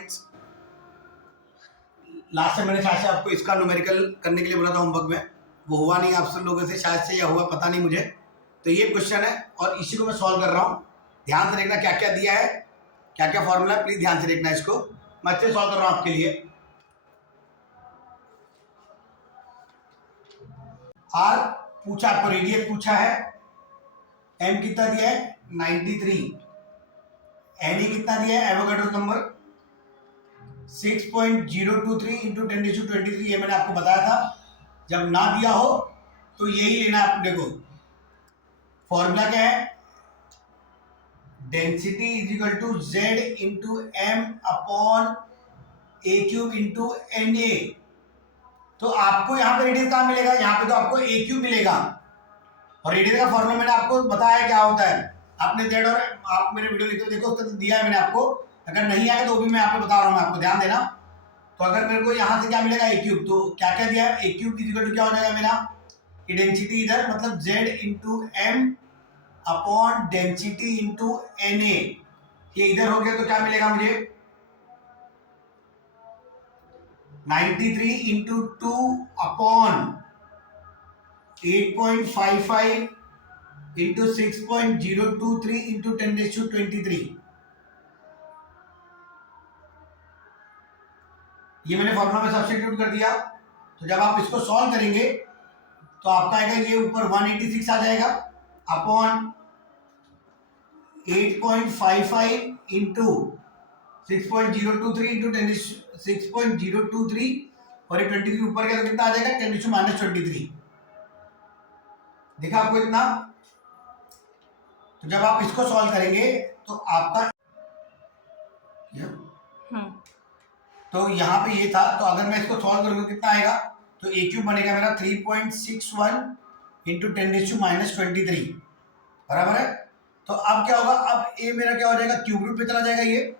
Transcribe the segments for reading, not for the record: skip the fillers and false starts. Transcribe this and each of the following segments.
Points. Last से मैंने शायद से आपको इसका न्यूमेरिकल करने के लिए बोला था होमवर्क में, वो हुआ नहीं आप सब लोगों से, शायद से या हुआ पता नहीं मुझे। तो ये क्वेश्चन है और इसी को मैं सॉल्व कर रहा हूँ। ध्यान से देखना क्या क्या दिया है, क्या क्या फॉर्मूला है, प्लीज ध्यान से देखना इसको। मैं अच्छे सॉल्व कर रहा हूँ आपके लिए। आर पूछा आपको, रेडियस पूछा है, एम कितना दिया है 93, एन कितना दिया है एवोगाड्रो नंबर 6.023 इंटू 10⁻23, ये मैंने आपको बताया था। जब ना दिया हो तो यही लेना है अपने को। फॉर्मूला क्या है, density is equal to Z into M upon A cube into N A. तो आपको यहाँ पे रेडियस कहाँ मिलेगा, यहाँ पे तो आपको ए क्यूब मिलेगा, और रेडियस का फॉर्मूला मैंने आपको बताया क्या होता है। आपने जेड और आप मेरे वीडियो लिखे देखो, उसका तो दिया है मैंने आपको, अगर नहीं आया तो भी मैं आपको बता रहा हूँ, आपको ध्यान देना। तो अगर मेरे को यहाँ से क्या मिलेगा ए क्यूब, तो क्या क्या दिया है, ए क्यूब इक्वल टू क्या हो जाएगा मेरा, डेंसिटी इधर मतलब Z into M upon density into N A, ये इधर हो गया तो क्या मिलेगा मुझे 93 इंटू 2 अपॉन 8.55 इंटू 6.023 इंटू 10⁻23। ये मैंने फॉर्मूला में सब्स्टिट्यूट कर दिया। तो जब आप इसको सॉल्व करेंगे तो आपका आएगा ये ऊपर 186 आ जाएगा अपॉन 8.55 इंटू 6.023 इंटू 6.023 और ये 23 ऊपर गया तो कितना आ जाएगा 10⁻23। देखा आपको इतना। तो जब आप इसको सॉल्व करेंगे तो आपका तो यहाँ पे ये था, तो अगर मैं इसको सॉल्व करूँगा कितना आएगा, तो ए क्यूब बनेगा मेरा 3.61 इंटू 10⁻23 बराबर है। तो अब क्या होगा, अब ए मेरा क्या हो जाएगा, क्यूब रूट पे चला जाएगा ये,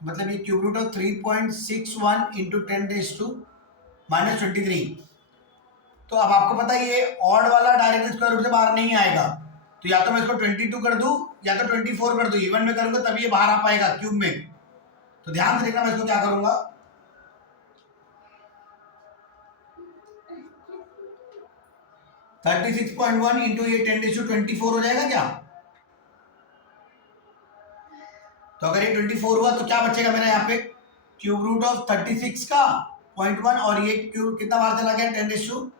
मतलब ये क्यूब रूट ऑफ 3.61 इंटू 10⁻23। तो अब आपको पता है ये ऑड वाला डायरेक्ट स्क्वायर रूट से बाहर नहीं आएगा, तो या तो मैं इसको 22 कर दूं या तो 24 कर दूं, इवन में करूंगा तभी ये बाहर आ पाएगा क्यूब में। तो ध्यान से देखना मैं इसको क्या करूंगा, 36.1 इंटू ये 10⁻24 हो जाएगा क्या। तो अगर ये 24 हुआ तो क्या बचेगा मेरा यहाँ पे, क्यूब रूट ऑफ 36 का 0.1 और ये क्यूब कितना बाहर चला गया 10⁻,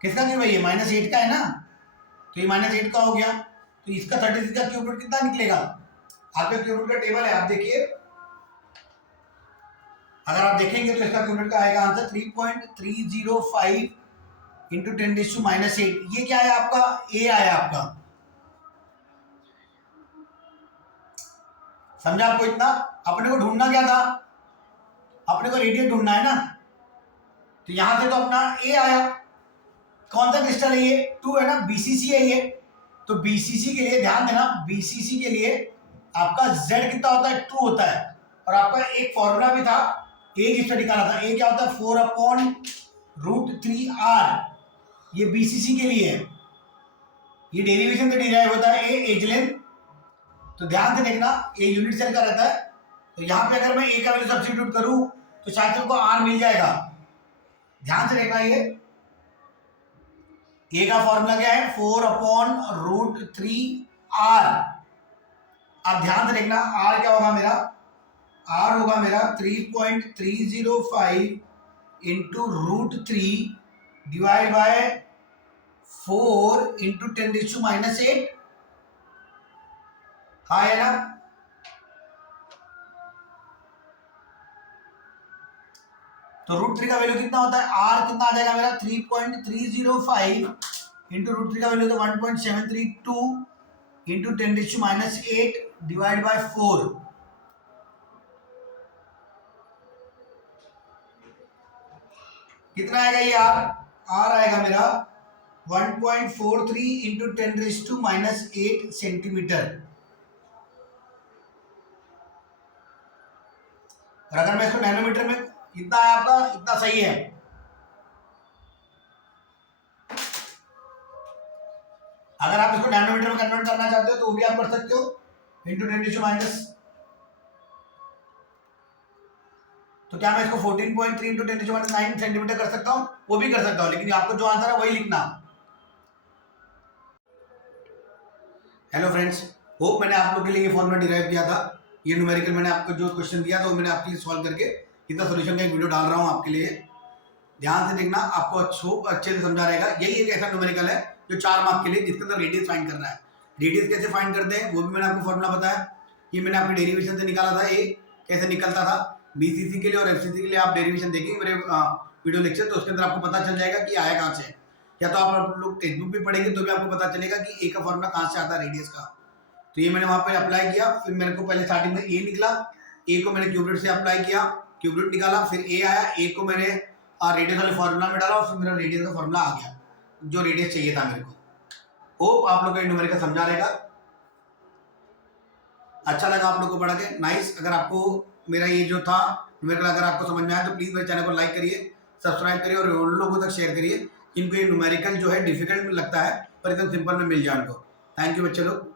किसका क्यूब है ये -8 का है ना, तो ये -8 का हो गया। तो इसका 36 का क्यूब रूट कितना निकलेगा, आपके क्यूब रूट का टेबल है आप देखिए, अगर आप देखेंगे तो इसका क्यूब रूट का आएगा आंसर 3.305 इंटू 10⁻8। ये क्या है आपका, ए आया आपका, समझा आपको इतना। अपने को ढूंढना क्या था, अपने को रेडियस ढूंढना है ना, तो यहां से तो अपना ए आया, कौन सा क्रिस्टल है ये 2 है ना, बीसीसी है ये। तो बीसीसी के लिए ध्यान देना, बीसीसी के लिए आपका z कितना होता है 2 होता है, और आपका एक फॉर्मूला भी था ए जिसका निकाला था, ए क्या होता है 4/√3r, ये बीसीसी के लिए है, ये डेरिवेशन से डिराइव होता है ए एज लेंथ। तो ध्यान से देखना ये यूनिट सेल का रहता है, तो यहाँ पे अगर मैं ए का वैल्यू सब्स्टिट्यूट करूं तो शायद हमको आर मिल जाएगा। ध्यान से देखना ये ए का फॉर्मूला क्या है 4/√3r। अब ध्यान से देखना आर क्या होगा मेरा, आर होगा मेरा 3.305 इंटू √3 डिवाइड बाय 4 इंटू 10⁻8, हाँ है ना। तो √3 का वैल्यू कितना होता है, आर कितना आ जाएगा मेरा 3.305 इंटू √3 का वैल्यू तो 1.732 इंटू 10⁻8 डिवाइड बाय 4। कितना आएगा ये आर आएगा मेरा 1.43 इंटू 10⁻8 सेंटीमीटर। और अगर मैं इसको नैनोमीटर में, इतना है आपका, इतना सही है। अगर आप इसको नैनोमीटर में कन्वर्ट करना चाहते हो तो वो भी आप कर सकते हो, इंटू 10⁻, तो क्या मैं इसको 14.3 इंटू 10⁻⁹ सेंटीमीटर कर सकता हूँ? वो भी कर सकता हूँ, लेकिन आपको जो आंसर है वही लिखना। हेलो फ्रेंड्स, होप मैंने आप लोग के लिए ये फॉर्मूला डिराइव किया था। ये न्यूमेरिकल मैंने आपको जो क्वेश्चन दिया था वो मैंने आपके लिए सॉल्व करके इसका सोल्यूशन का एक वीडियो डाल रहा हूँ आपके लिए। ध्यान से देखना, आपको अच्छे से समझा रहेगा। यही एक ऐसा न्यूमेरिकल है जो 4 मार्क के लिए, जिसके अंदर रेडियस फाइंड करना है। रेडियस कैसे फाइंड करते हैं वो भी मैंने आपको फॉर्मूला बताया। ये मैंने आपके डेरिवेशन से निकाला था। ए कैसे निकलता था, बीसीसी के लिए और एफसीसी के लिए आप डेरिवेशन देखेंगे मेरे वीडियो लेक्चर, तो उसके अंदर आपको पता चल जाएगा कि आया कहाँ से। या तो आप लोग टेक्स्ट बुक भी पढ़ेंगे तो भी आपको पता चलेगा कि ए का फॉर्मूला कहाँ से आता है रेडियस का। तो ये मैंने वहाँ पे अप्लाई किया। फिर मेरे को पहले स्टार्टिंग में ए निकला, ए को मैंने क्यूब रूट से अप्लाई किया, क्यूब रूट निकाला, फिर ए आया, ए को मैंने रेडियस वाले फॉर्मूला में डाला और फिर मेरा रेडियस का फॉर्मूला आ गया जो रेडियस चाहिए था मेरे को। होप आप लोग का न्यूमेरिकल समझा रहेगा। अच्छा लगा आप लोग को पढ़ा के, नाइस। अगर आपको मेरा ये जो था न्यूमेरिकल अगर आपको समझ में आया तो प्लीज़ मेरे चैनल को लाइक करिए, सब्सक्राइब करिए और उन लोगों तक शेयर करिए जिनको ये न्यूमेरिकल जो है डिफिकल्ट लगता है पर एकदम सिंपल में मिल जाए उनको। थैंक यू बच्चे लोग।